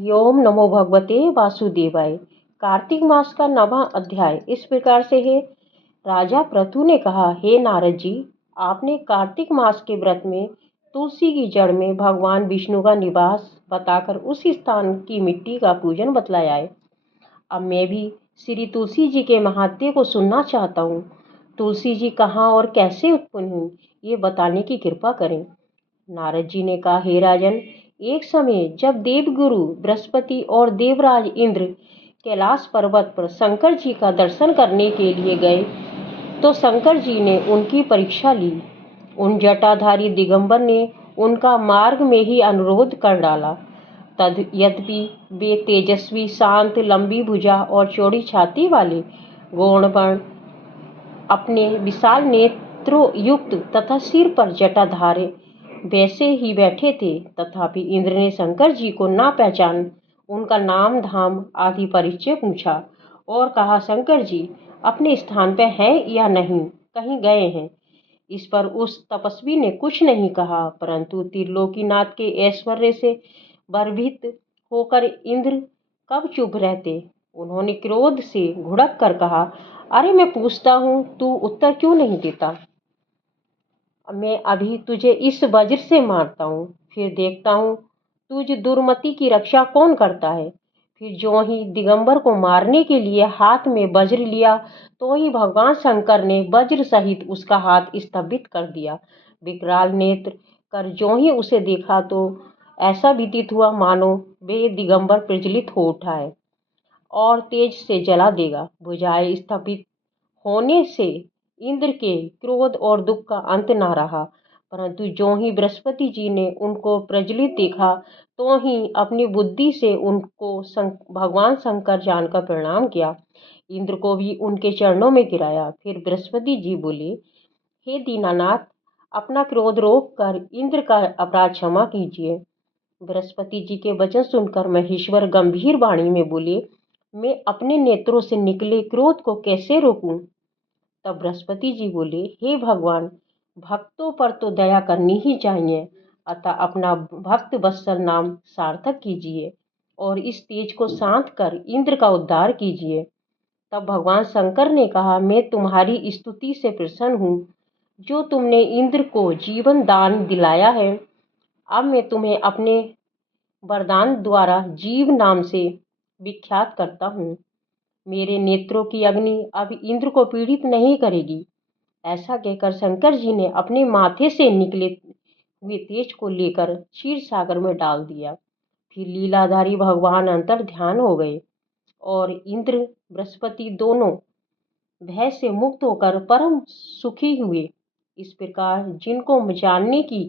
ओम नमो भगवते वासुदेवाय। कार्तिक मास का नवा अध्याय इस प्रकार से है। राजा पृथु ने कहा, हे नारद जी, आपने कार्तिक मास के व्रत में तुलसी की जड़ में भगवान विष्णु का निवास बताकर उस स्थान की मिट्टी का पूजन बतलाया है। अब मैं भी श्री तुलसी जी के महात्म्य को सुनना चाहता हूँ। तुलसी जी कहाँ और कैसे उत्पन्न हुई, ये बताने की कृपा करें। नारद जी ने कहा, हे राजन, एक समय जब देवगुरु बृहस्पति और देवराज इंद्र कैलाश पर्वत पर शंकर जी का दर्शन करने के लिए गए तो शंकर जी ने उनकी परीक्षा ली। उन जटाधारी दिगंबर ने उनका मार्ग में ही अनुरोध कर डाला। तद यद्यपि वे तेजस्वी, शांत, लंबी भुजा और चौड़ी छाती वाले गौणवर्ण, अपने विशाल नेत्रों युक्त तथा सिर पर जटाधारे वैसे ही बैठे थे। तथापि इंद्र ने शंकर जी को ना पहचान उनका नाम धाम आदि परिचय पूछा और कहा, शंकर जी अपने स्थान पर हैं या नहीं, कहीं गए हैं। इस पर उस तपस्वी ने कुछ नहीं कहा, परंतु त्रिलोकीनाथ के ऐश्वर्य से भयभीत होकर इंद्र कब चुप रहते। उन्होंने क्रोध से घुड़क कर कहा, अरे मैं पूछता हूँ, तू उत्तर क्यों नहीं देता? मैं अभी तुझे इस वज्र से मारता हूँ, फिर देखता हूँ तुझ दुर्मति की रक्षा कौन करता है। फिर जो ही दिगंबर को मारने के लिए हाथ में वज्र लिया तो ही भगवान शंकर ने वज्र सहित उसका हाथ स्तंभित कर दिया। विकराल नेत्र कर जो ही उसे देखा तो ऐसा व्यतीत हुआ मानो वे दिगंबर प्रज्वलित हो उठा है और तेज से जला देगा। भुजाएं स्थापित होने से इंद्र के क्रोध और दुख का अंत ना रहा, परंतु जो ही बृहस्पति जी ने उनको प्रज्वलित देखा तो ही अपनी बुद्धि से उनको भगवान शंकर जानकर प्रणाम किया। इंद्र को भी उनके चरणों में गिराया। फिर बृहस्पति जी बोले, हे दीनानाथ, अपना क्रोध रोक कर इंद्र का अपराध क्षमा कीजिए। बृहस्पति जी के वचन सुनकर महेश्वर गंभीर वाणी में बोले, मैं अपने नेत्रों से निकले क्रोध को कैसे रोकूं? तब बृहस्पति जी बोले, हे भगवान, भक्तों पर तो दया करनी ही चाहिए, अतः अपना भक्त वत्सल नाम सार्थक कीजिए और इस तेज को शांत कर इंद्र का उद्धार कीजिए। तब भगवान शंकर ने कहा, मैं तुम्हारी स्तुति से प्रसन्न हूँ, जो तुमने इंद्र को जीवन दान दिलाया है। अब मैं तुम्हें अपने वरदान द्वारा जीव नाम से विख्यात करता हूँ। मेरे नेत्रों की अग्नि अब इंद्र को पीड़ित नहीं करेगी। ऐसा कहकर शंकर जी ने अपने माथे से निकले हुए तेज को लेकर क्षीर सागर में डाल दिया। फिर लीलाधारी भगवान अंतर ध्यान हो गए और इंद्र बृहस्पति दोनों भय से मुक्त होकर परम सुखी हुए। इस प्रकार जिनको जानने की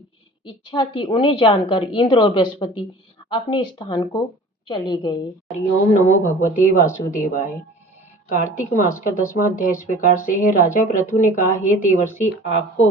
इच्छा थी उन्हें जानकर इंद्र और बृहस्पति अपने स्थान को चले गए। हरिओम नमो भगवते वासुदेवाय। कार्तिक मास का 10वां अध्याय इस प्रकार से है। राजा पृथु ने कहा, हे देवर्षि, आपको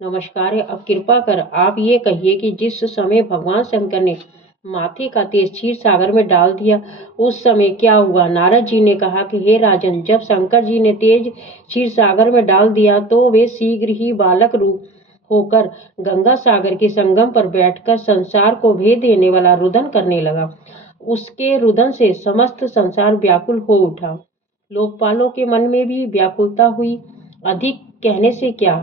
नमस्कार है। अब कृपा कर आप ये कहिए कि जिस समय भगवान शंकर ने माथे का तेज क्षीर सागर में डाल दिया उस समय क्या हुआ? नारद जी ने कहा कि हे राजन, जब शंकर जी ने तेज क्षीर सागर में डाल दिया तो वे शीघ्र ही बालक रूप होकर गंगा सागर के संगम पर बैठकर संसार को भेद देने वाला रुदन करने लगा। उसके रुदन से समस्त संसार व्याकुल हो उठा। लोकपालों के मन में भी व्याकुलता हुई। अधिक कहने से क्या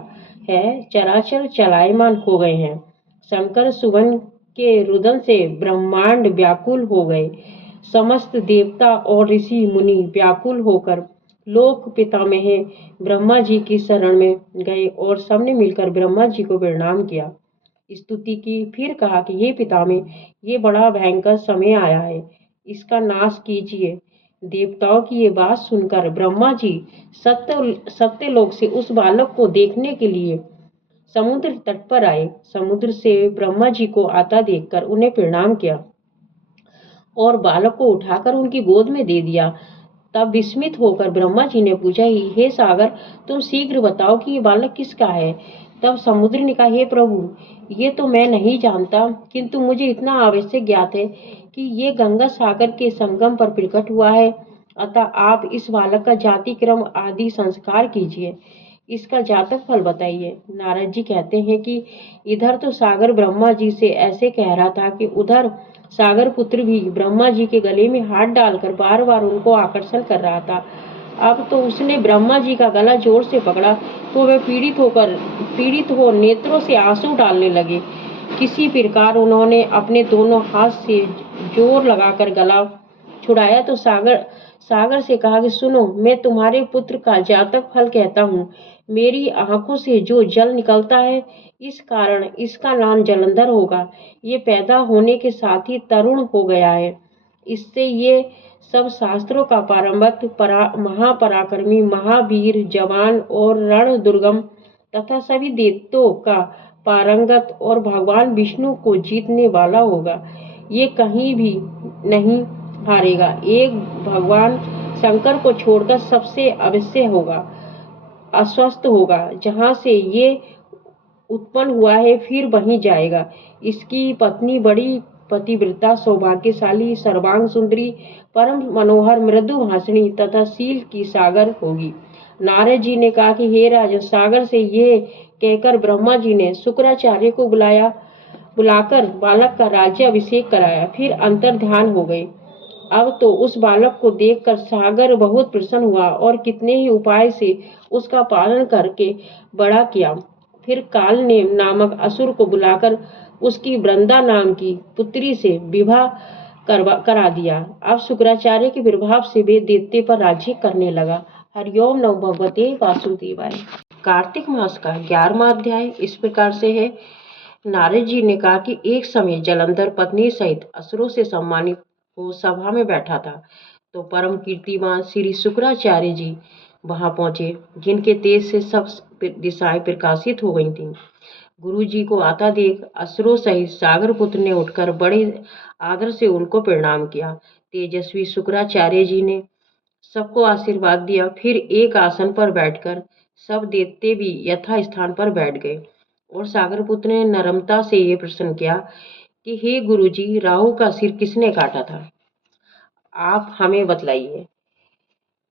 है, चराचर चलायमान हो गए हैं। शंकर सुवन के रुदन से ब्रह्मांड व्याकुल हो गए। समस्त देवता और ऋषि मुनि व्याकुल होकर लोक पितामह ब्रह्मा जी की शरण में गए और सबने मिलकर ब्रह्मा जी को प्रणाम किया, स्तुति की। फिर कहा कि हे पितामह, ये बड़ा भयंकर समय आया है, इसका नाश कीजिए। देवताओं की ये बात सुनकर ब्रह्मा जी सत्यलोक से उस बालक को देखने के लिए समुद्र तट पर आए। समुद्र से ब्रह्मा जी को आता देखकर उन्हें प्रणाम किया और बालक को उठाकर उनकी गोद में दे दिया। तब विस्मित होकर ब्रह्मा जी ने पूछा, हे सागर, तुम शीघ्र बताओ कि ये बालक किसका है? तब समुद्र ने कहा, हे प्रभु, ये तो मैं नहीं जानता, किंतु मुझे इतना अवश्य ज्ञात है कि ये गंगा सागर के संगम पर प्रकट हुआ है। अतः आप इस बालक का जाति क्रम आदि संस्कार कीजिए। इसका जातक फल बताइए। नारद जी कहते हैं कि इधर तो सागर ब्रह्मा जी से ऐसे कह रहा था कि उधर सागर पुत्र भी ब्रह्मा जी के गले में हाथ डालकर बार बार उनको आकर्षण कर रहा था। अब तो उसने ब्रह्मा जी का गला जोर से पकड़ा तो वे पीड़ित हो नेत्रों से आंसू डालने लगे। किसी प्रकार उन्होंने अपने दोनों हाथ से जोर लगाकर गला छुड़ाया तो सागर से कहा कि सुनो, मैं तुम्हारे पुत्र का जातक फल कहता हूँ। मेरी आंखों से जो जल निकलता है, इस कारण इसका नाम जलंधर होगा। ये पैदा होने के साथ ही तरुण हो गया है। इससे ये सब शास्त्रों का महापराक्रमी, महावीर, जवान और रण दुर्गम तथा सभी देवताओं का पारंगत और भगवान विष्णु को जीतने वाला होगा। ये कहीं भी नहीं हारेगा। एक भगवान शंकर को छोड़कर सबसे अवश्य होगा, अस्वस्थ होगा। जहां से ये उत्पन्न हुआ है फिर वहीं जाएगा। इसकी पत्नी बड़ी पतिव्रता, सौभाग्यशाली, सर्वांग सुंदरी, परम मनोहर, मृदु भाषिणी तथा शील की सागर होगी। नारद जी ने कहा कि हे राजन, सागर से ये कहकर ब्रह्मा जी ने शुक्राचार्य को बुलाकर बालक का राज्य अभिषेक कराया। फिर अंतर ध्यान हो गए। अब तो उस बालक को देखकर सागर बहुत प्रसन्न हुआ और कितने ही उपाय से उसका पालन करके बड़ा किया। फिर काल ने नामक असुर को बुलाकर उसकी वृंदा नाम की पुत्री से विवाह करा दिया। अब शुक्राचार्य के प्रभाव से वे दैत्य पर राज्य करने लगा। हरिओम नमो भगवते वासुदेवाय। कार्तिक मास का 11वां अध्याय इस प्रकार से है। नारद जी ने कहा कि एक समय जलंधर पत्नी सहित असुरों से सम्मानित हो सभा में बैठा था तो परम कीर्तिमान श्री शुक्राचार्य जी वहां पहुंचे, जिनके तेज से सब दिशाएं प्रकाशित हो गई थीं। गुरु जी को आता देख असुरों सहित सागर पुत्र ने उठकर बड़े आदर से उनको प्रणाम किया। तेजस्वी शुक्राचार्य जी ने सबको आशीर्वाद दिया। फिर एक आसन पर बैठकर सब देवते भी यथा स्थान पर बैठ गए और सागर पुत्र ने नम्रता से ये प्रश्न किया कि हे गुरु जी, राहु का सिर किसने काटा था? आप हमें बतलाइए।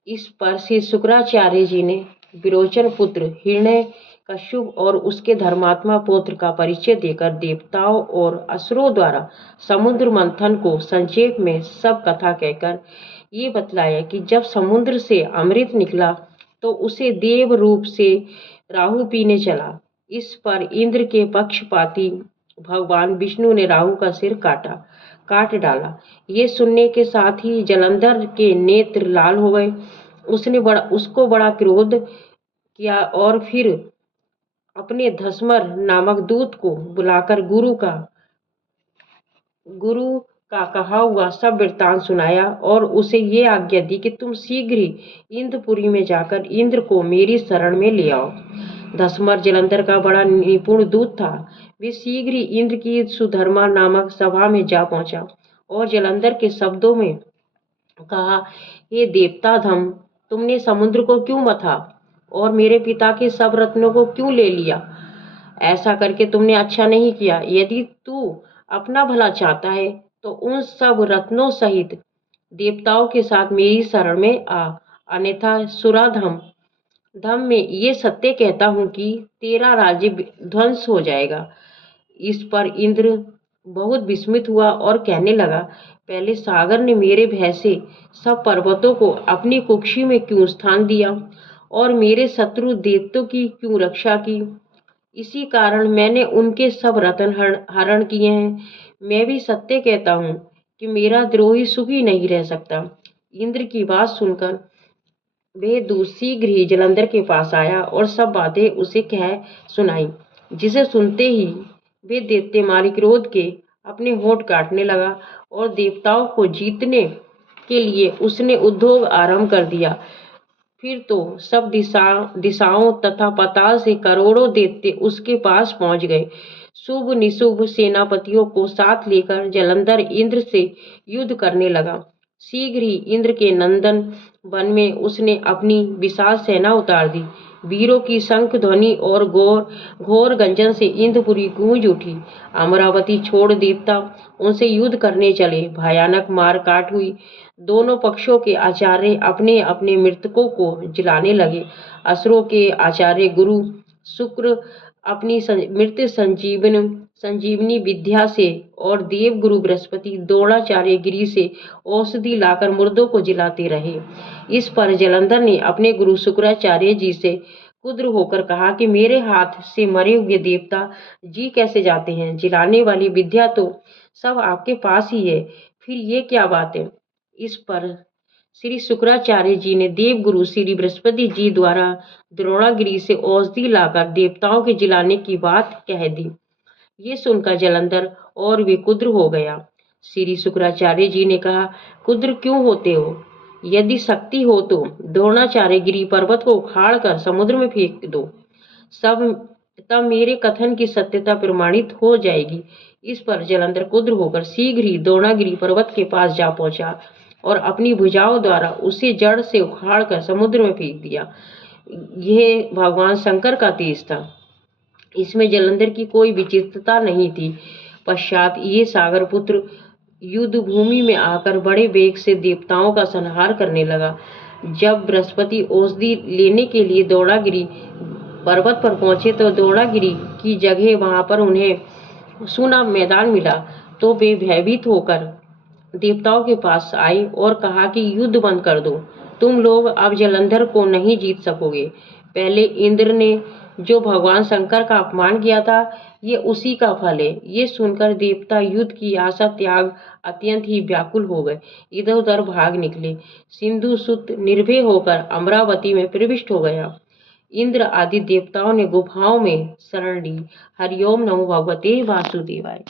इस पर श्री शुक्राचार्य जी ने विरोचन पुत्र हिरण्यकश्यप और उसके धर्मात्मा पुत्र का परिचय देकर देवताओं और असुरों द्वारा समुद्र मंथन को संक्षेप में सब कथा कहकर ये बतलाया कि जब समुद्र से अमृत निकला तो उसे देव रूप से राहु पीने चला। इस पर इंद्र के पक्षपाती भगवान विष्णु ने राहु का सिर काट डाला। ये सुनने के साथ ही जलंधर के नेत्र लाल हो गए। उसको बड़ा क्रोध किया और फिर अपने धसमर नामक दूत को बुलाकर गुरु का कहा हुआ सब वृत्तांत सुनाया और उसे ये आज्ञा दी कि तुम शीघ्र ही इंद्रपुरी में जाकर इंद्र को मेरी शरण में ले आओ। धसमर जलंधर का बड़ा निपुण दूत था। वे शीघ्र ही इंद्र की सुधर्मा नामक सभा में जा पहुंचा और जलंधर के शब्दों में कहा, हे देवता धम, तुमने समुद्र को क्यों मथा और मेरे पिता के सब रत्नों को क्यों ले लिया? ऐसा करके तुमने अच्छा नहीं किया। यदि तू अपना भला चाहता है तो उन सब रत्नों सहित देवताओं के साथ मेरी शरण में आ, अन्यथा सुराधम में ये सत्य कहता हूं कि तेरा राज्य ध्वंस हो जाएगा। इस पर इंद्र बहुत विस्मित हुआ और कहने लगा, पहले सागर ने मेरे भय से सब पर्वतों को अपनी कुक्षी में क्यों स्थान दिया और मेरे शत्रु देवताओं की क्यों रक्षा की? इसी कारण मैंने उनके सब रत्न हरण किए हैं। मैं भी सत्य कहता हूँ कि मेरा द्रोही सुखी नहीं रह सकता। इंद्र की बात सुनकर वह दूत शीघ्र ही जलंधर के पास आया और सब बातें उसे कह सुनाई, जिसे सुनते ही वे दैत्य मारी क्रोध के अपने होंठ काटने लगा और देवताओं को जीतने के लिए उसने उद्योग आरंभ कर दिया। फिर तो सब दिशाओं तथा पाताल से करोड़ों दैत्य उसके पास पहुंच गए। शुभ निशुभ सेनापतियों को साथ लेकर जलंधर इंद्र से युद्ध करने लगा। शीघ्र ही इंद्र के नंदन वन में उसने अपनी विशाल सेना उतार दी। वीरों की शंख ध्वनि और घोर गंजन से इंद्रपुरी गूंज उठी। अमरावती छोड़ देवता उनसे युद्ध करने चले। भयानक मार काट हुई। दोनों पक्षों के आचार्य अपने अपने मृतकों को जलाने लगे। असुरों के आचार्य गुरु शुक्र अपनी मृत संजीवनी विद्या से और देव गुरु बृहस्पति द्रोणाचार्य गिरी से औषधि लाकर मुर्दों को जिलाते रहे। इस पर जलंधर ने अपने गुरु शुक्राचार्य जी से कुद्र होकर कहा कि मेरे हाथ से मरे हुए देवता जी कैसे जाते हैं? जिलाने वाली विद्या तो सब आपके पास ही है, फिर ये क्या बात है? इस पर श्री शुक्राचार्य जी ने देव गुरु श्री बृहस्पति जी द्वारा द्रोणागिरी से औषधि लाकर देवताओं के जिलाने की बात कह दी। ये सुनकर जलंधर और भी कुद्र हो गया। श्री शुक्राचार्य जी ने कहा, कुद्र क्यों होते हो? यदि शक्ति हो तो द्रोणाचार्य गिरी पर्वत को उखाड़ कर समुद्र में फेंक दो, तब मेरे कथन की सत्यता प्रमाणित हो जाएगी। इस पर जलंधर कुद्र होकर शीघ्र ही द्रोणागिरी पर्वत के पास जा पहुंचा और अपनी भुजाओं द्वारा उसे जड़ से उखाड़ कर समुद्र में फेंक दिया। यह भगवान शंकर का तेज था। इसमें जलंधर की कोई विचित्रता नहीं थी। पश्चात ये सागर पुत्र युद्ध भूमि में आकर बड़े वेग से देवताओं का संहार करने लगा। जब बृहस्पति औषधि लेने के लिए द्रोणागिरी पर्वत पर पहुंचे तो द्रोणागिरी की जगह वहां पर उन्हें सूना मैदान मिला, तो वे भयभीत होकर देवताओं के पास आए और कहा कि युद्ध बंद कर दो, तुम लोग अब जलंधर को नहीं जीत सकोगे। पहले इंद्र ने जो भगवान शंकर का अपमान किया था, ये उसी का फल है। ये सुनकर देवता युद्ध की आशा त्याग अत्यंत ही व्याकुल हो गए, इधर उधर भाग निकले। सिंधु सुत निर्भय होकर अमरावती में प्रविष्ट हो गया। इंद्र आदि देवताओं ने गुफाओं में शरण ली। हरिओम नमो भगवते वासुदेवाय।